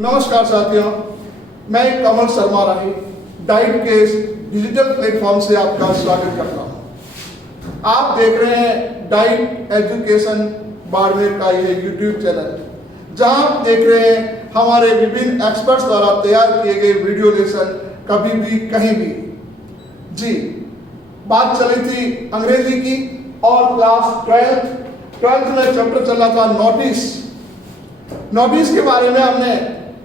नमस्कार साथियों, मैं कमल शर्मा राही डाइट के डिजिटल प्लेटफॉर्म से आपका स्वागत करता हूं। आप देख रहे हैं डाइट एजुकेशन बाड़मेर का ये यूट्यूब चैनल, जहां आप देख रहे हैं हमारे विभिन्न एक्सपर्ट्स द्वारा तैयार किए गए वीडियो लेसन कभी भी कहीं भी। जी, बात चली थी अंग्रेजी की और क्लास 12th में चैप्टर चल रहा था नोटिस के बारे में हमने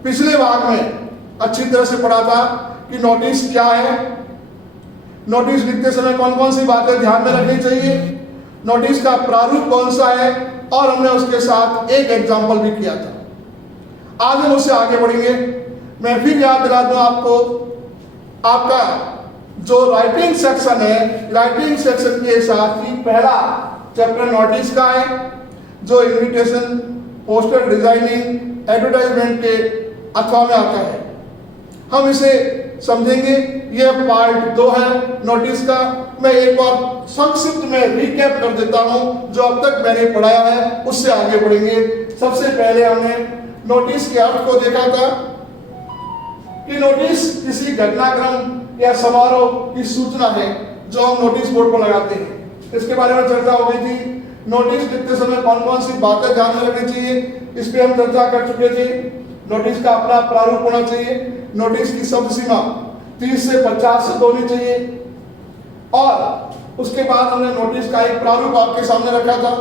पिछले भाग में अच्छी तरह से पढ़ा था कि नोटिस क्या है, नोटिस लिखते समय कौन कौन सी बातें ध्यान में रखनी चाहिए, नोटिस का प्रारूप कौन सा है, और हमने उसके साथ एक एग्जाम्पल भी किया था। आज हम उससे आगे बढ़ेंगे। मैं फिर याद दिला दूं आपको, आपका जो राइटिंग सेक्शन है, राइटिंग सेक्शन के साथ ही पहला चैप्टर नोटिस का है, जो इन्विटेशन, पोस्टर डिजाइनिंग, एडवर्टाइजमेंट के अथवा में आता है। हम इसे समझेंगे। यह पार्ट 2 है नोटिस का। मैं एक बार संक्षिप्त में रिकैप कर देता हूं जो अब तक मैंने पढ़ाया है, उससे आगे बढ़ेंगे। सबसे पहले हमने नोटिस के अर्थ को देखा था कि नोटिस किसी घटनाक्रम या समारोह की सूचना है जो हम नोटिस बोर्ड पर लगाते हैं। इसके बारे में चर्चा हो गई थी। नोटिस लिखते समय कौन कौन सी बातें ध्यान में रखनी चाहिए, इस पे हम चर्चा कर चुके थे। नोटिस का अपना प्रारूप होना चाहिए, नोटिस की शब्द सीमा 30 से 50 शब्द होनी चाहिए, और उसके बाद हमने नोटिस का एक प्रारूप आपके सामने रखा था।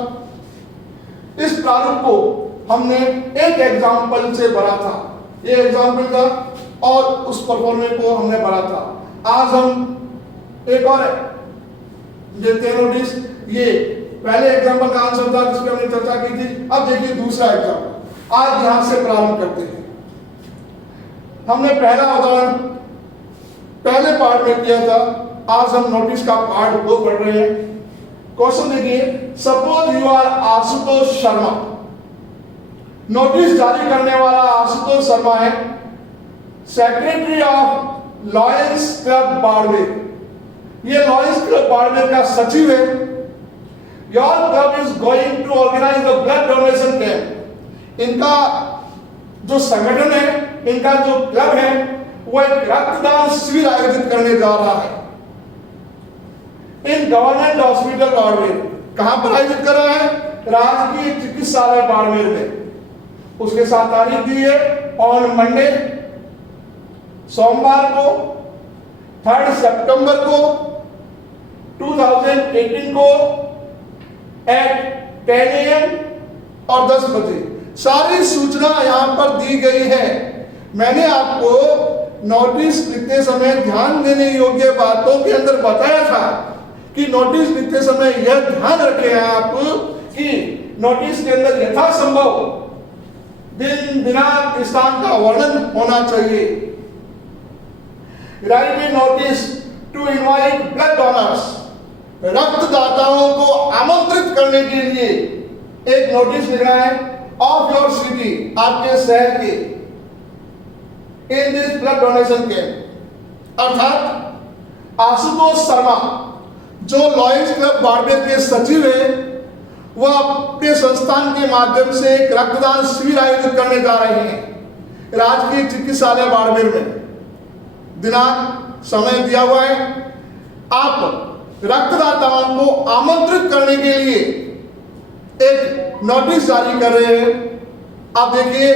इस प्रारूप को हमने एक एग्जाम्पल से भरा था, ये एग्जाम्पल था, और उस परफॉर्मेंस को हमने भरा था। आज हम एक और देते हैं नोटिस। ये पहले एग्जाम्पल का आंसर था जिसपे हमने चर्चा की थी। अब देखिए दूसरा एग्जाम्पल, आज यहां से प्रारंभ करते हैं। हमने पहला उदाहरण पहले पार्ट में किया था, आज हम नोटिस का पार्ट 2 पढ़ रहे हैं। क्वेश्चन देखिए, suppose you are Ashutosh Sharma. Notice जारी करने वाला आशुतोष शर्मा है, secretary of lions club Barmer. ये लॉयंस क्लब बाड़मेर का सचिव है। Your club is going to organise the blood donation camp. इनका जो संगठन है, इनका जो क्लब है, वो एक रक्तदान शिविर आयोजित करने जा रहा है इन गवर्नमेंट हॉस्पिटल बाड़मेर। कहां पर आयोजित कर रहा है? राजकीय चिकित्सालय बाड़मेर में। उसके साथ तारीख दी है ऑन मंडे, सोमवार को 3 सितंबर को 2018 को एट 10 AM और 10 बजे। सारी सूचना यहां पर दी गई है। मैंने आपको नोटिस लिखते समय ध्यान देने योग्य बातों के अंदर बताया था कि नोटिस लिखते समय यह ध्यान रखें आप कि नोटिस के अंदर यथासंभव दिन दिनांक स्थान का वर्णन होना चाहिए। Write a notice to invite blood donors. रक्तदाताओं को आमंत्रित करने के लिए एक नोटिस लिखना है ऑफ योर सिटी, आपके शहर के, in this blood donation camp. अर्थात आशुतोष शर्मा जो लॉयंस क्लब बाड़मेर के सचिव है, वह अपने संस्थान के माध्यम से एक रक्तदान शिविर आयोजित करने जा रहे हैं राजकीय चिकित्सालय बाड़मेर में। दिनांक समय दिया हुआ है। आप रक्तदाताओं को आमंत्रित करने के लिए एक नोटिस जारी कर रहे हैं। आप देखिए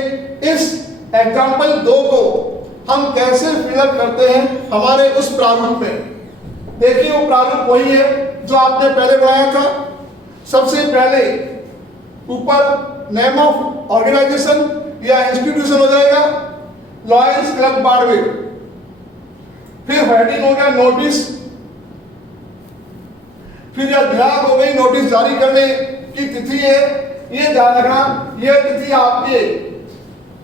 इस एग्जाम्पल 2 को हम कैसे फिलअप करते हैं हमारे उस प्रारूप में। देखिए वो प्रारूप वही है जो आपने पहले बनाया था। सबसे पहले ऊपर नेम ऑफ ऑर्गेनाइजेशन या इंस्टीट्यूशन हो जाएगा लॉयंस क्लब बाड़मेर, फिर हेडिंग हो गया नोटिस, फिर यह दिनांक हो गई नोटिस जारी करने की तिथि है। ये ध्यान रखना, यह तिथि आपके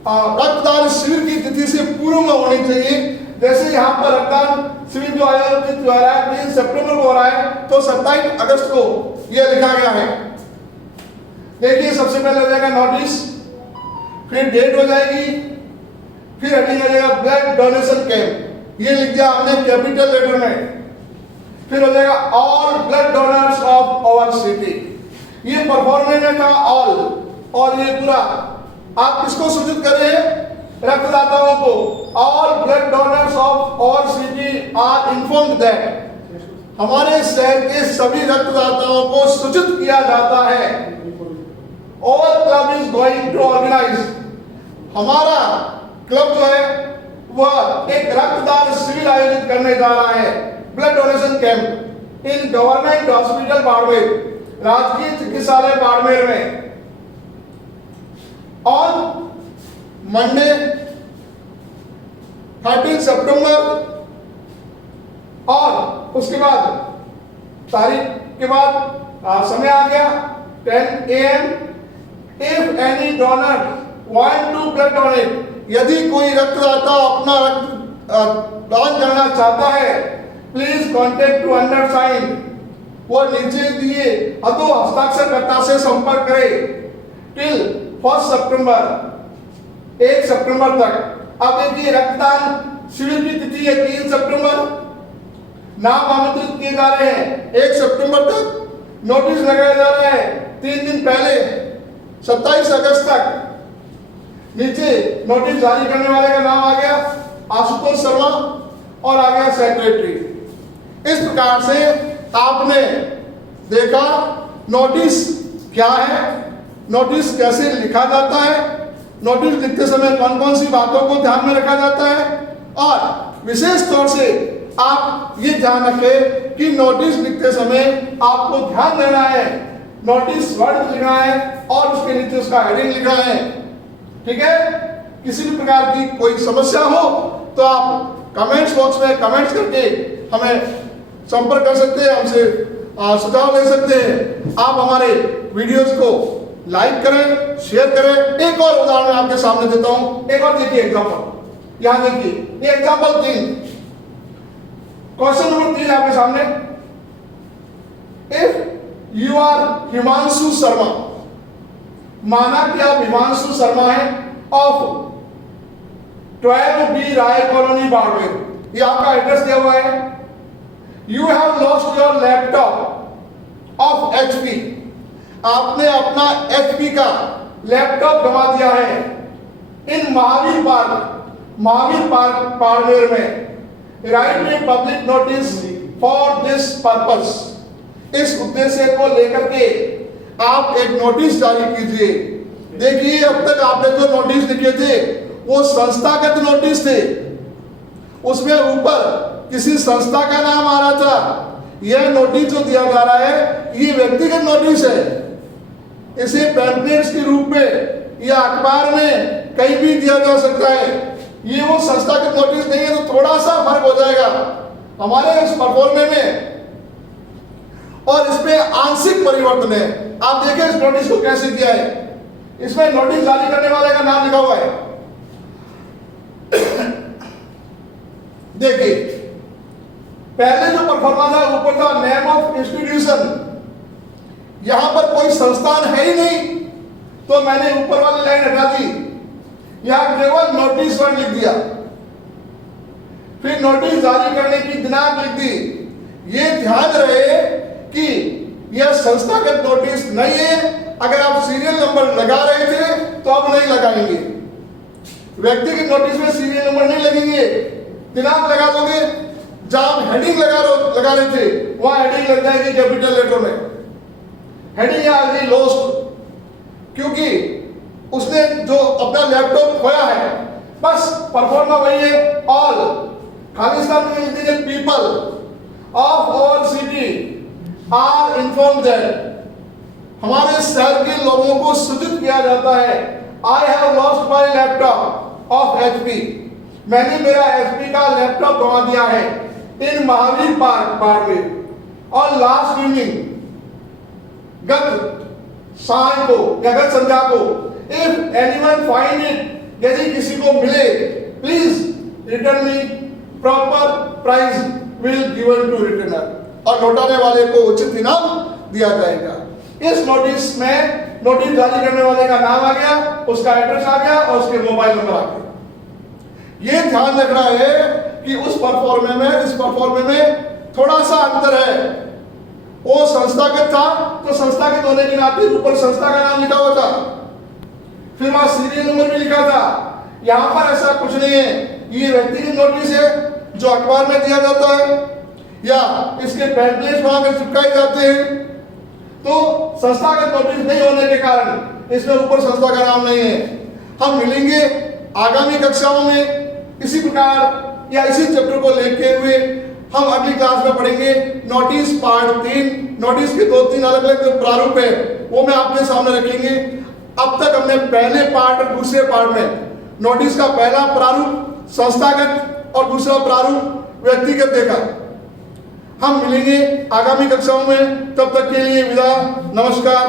रक्तदान शिविर की तिथि से पूर्व में होनी चाहिए। जैसे यहाँ पर रक्तदान शिविर जो आयोजित हो रहा है 3 सितंबर को हो रहा है, तो 27 अगस्त को यह लिखा गया है। देखिए सबसे पहले हो जाएगा नोटिस, फिर डेट हो जाएगी, फिर हेडिंग हो जाएगा ब्लड डोनेशन कैंप, ये लिख दिया हमने कैपिटल लेटर में। फिर हो जाएगा all blood donors of our city. ये परफॉर्मेंस था ऑल, और ये पूरा आप किसको सूचित कर रहे हैं? रक्तदाताओं को ऑल ब्लड डोनर्स ऑफ और सिटी आर इन्फॉर्म्ड दैट हमारे शहर के सभी रक्तदाताओं को सूचित किया जाता है all club is going to organise हमारा क्लब जो है वह एक रक्तदान शिविर आयोजित करने जा रहा है blood donation camp in government hospital Barmer राजकीय चिकित्सालय बाड़मेर में ऑन मंडे 13 सितंबर और उसके बाद तारीख के बाद समय आ गया 10 AM if any donor want to blood donate यदि कोई रक्तदाता अपना रक्त दान करना चाहता है प्लीज कॉन्टेक्ट टू अंडरसाइन वो नीचे दिए अतो हस्ताक्षरकर्ता से संपर्क करें टिल 1 सितंबर 1 सितंबर तक। अब देखिए रक्तदान शिविर की तिथि है 3 सितंबर नाम आमंत्रित किए जा रहे हैं 1 सितंबर तक नोटिस लगाया जा रहा है 3 दिन पहले 27 अगस्त तक नीचे नोटिस जारी करने वाले का नाम आ गया आशुतोष शर्मा और आ गया सेक्रेटरी। इस प्रकार से आपने देखा नोटिस क्या है नोटिस कैसे लिखा जाता है नोटिस लिखते समय कौन कौन सी बातों को ध्यान में रखा जाता है और विशेष तौर से आप ये ध्यान रखें कि नोटिस लिखते समय आपको ध्यान देना है नोटिस वर्ड लिखना है और उसके नीचे उसका हेडिंग लिखना है ठीक है। किसी भी प्रकार की कोई समस्या हो तो आप कमेंट्स बॉक्स में कमेंट्स करके हमें संपर्क कर सकते हैं हमसे सुझाव ले सकते हैं। आप हमारे वीडियोस को लाइक करें शेयर करें। एक और उदाहरण मैं आपके सामने देता हूं एक और देखिए एग्जांपल यहां देखिए ये एग्जांपल 3 क्वेश्चन नंबर 3 आपके सामने if you are Himanshu Sharma माना कि आप हिमांशु शर्मा है of 12B Rai colony Barmer ये आपका एड्रेस दिया हुआ है you have lost your laptop of HP आपने अपना HP का लैपटॉप गंवा दिया है इन महावीर पार्क बाड़मेर में राइट में public notice for this purpose इस उद्देश्य को लेकर के आप एक नोटिस जारी कीजिए। देखिए अब तक आपने जो नोटिस लिखे थे वो संस्थागत नोटिस थे उसमें ऊपर किसी संस्था का नाम आ रहा था यह नोटिस जो दिया जा रहा है ये व्यक्तिगत नोटिस है इसे पैम्पलेट्स के रूप में या अखबार में कहीं भी दिया जा सकता है ये वो संस्थागत नोटिस नहीं है तो थोड़ा सा फर्क हो जाएगा हमारे इस परफॉर्मे में और इसमें आंशिक परिवर्तन है। आप देखें इस नोटिस को कैसे दिया है इसमें नोटिस जारी करने वाले का नाम लिखा हुआ है देखिए पहले जो परफॉर्मा था ऊपर था नेम ऑफ इंस्टीट्यूशन यहां पर कोई संस्थान है ही नहीं तो मैंने ऊपर वाली लाइन हटा दी यहां केवल नोटिस वर्ड लिख दिया फिर नोटिस जारी करने की दिनांक लिख दी। ये ध्यान रहे कि यह संस्थागत नोटिस नहीं है अगर आप सीरियल नंबर लगा रहे थे तो अब नहीं लगाएंगे व्यक्तिगत नोटिस में सीरियल नंबर नहीं लगेंगे दिनांक लगा दोगे जहां आप हेडिंग लगा रहे थे वहां हेडिंग लग जाएगी कैपिटल लेटर में हेडिंग आ गई लॉस्ट क्योंकि उसने जो अपना लैपटॉप खोया है बस परफॉर्मा वही है ऑल खालिस्तान में लिख दीजिए people of all city are inform that हमारे शहर के लोगों को सूचित किया जाता है I have lost my laptop of HP मैंने मेरा HP का लैपटॉप गंवा दिया है इन महावीर पार्क बाड़मेर और लास्ट इवनिंग गत शाम को या गत संध्या को इफ एनीवन फाइंड इट यदि किसी को मिले please return me proper price will given to returner और लौटाने वाले को उचित इनाम दिया जाएगा। इस नोटिस में नोटिस जारी करने वाले का नाम आ गया उसका एड्रेस आ गया और उसके मोबाइल नंबर आ गया। ये ध्यान रखना है कि उस परफॉर्मे में इस परफॉर्मे में थोड़ा सा अंतर है वो संस्थागत था तो संस्थागत होने के नाते ऊपर संस्था का नाम लिखा हुआ था फिर वहां सीरियल नंबर भी लिखा था यहाँ पर ऐसा कुछ नहीं है। ये व्यक्तिगत नोटिस है जो अखबार में दिया जाता है या इसके पैम्पलेट्स वहां पर चिपकाए जाते हैं। तो संस्थागत नोटिस नहीं होने के कारण इसमें ऊपर संस्था का नाम नहीं है। हम मिलेंगे आगामी कक्षाओं में इसी प्रकार या इसी चैप्टर को लेके हुए हम अगली क्लास में पढ़ेंगे नोटिस पार्ट 3। नोटिस के 2-3 अलग अलग जो प्रारूप है वो मैं आपके सामने रखेंगे। अब तक हमने पहले पार्ट और दूसरे पार्ट में नोटिस का पहला प्रारूप संस्थागत और दूसरा प्रारूप व्यक्तिगत देखा। हम मिलेंगे आगामी कक्षाओं में, तब तक के लिए विदा, नमस्कार।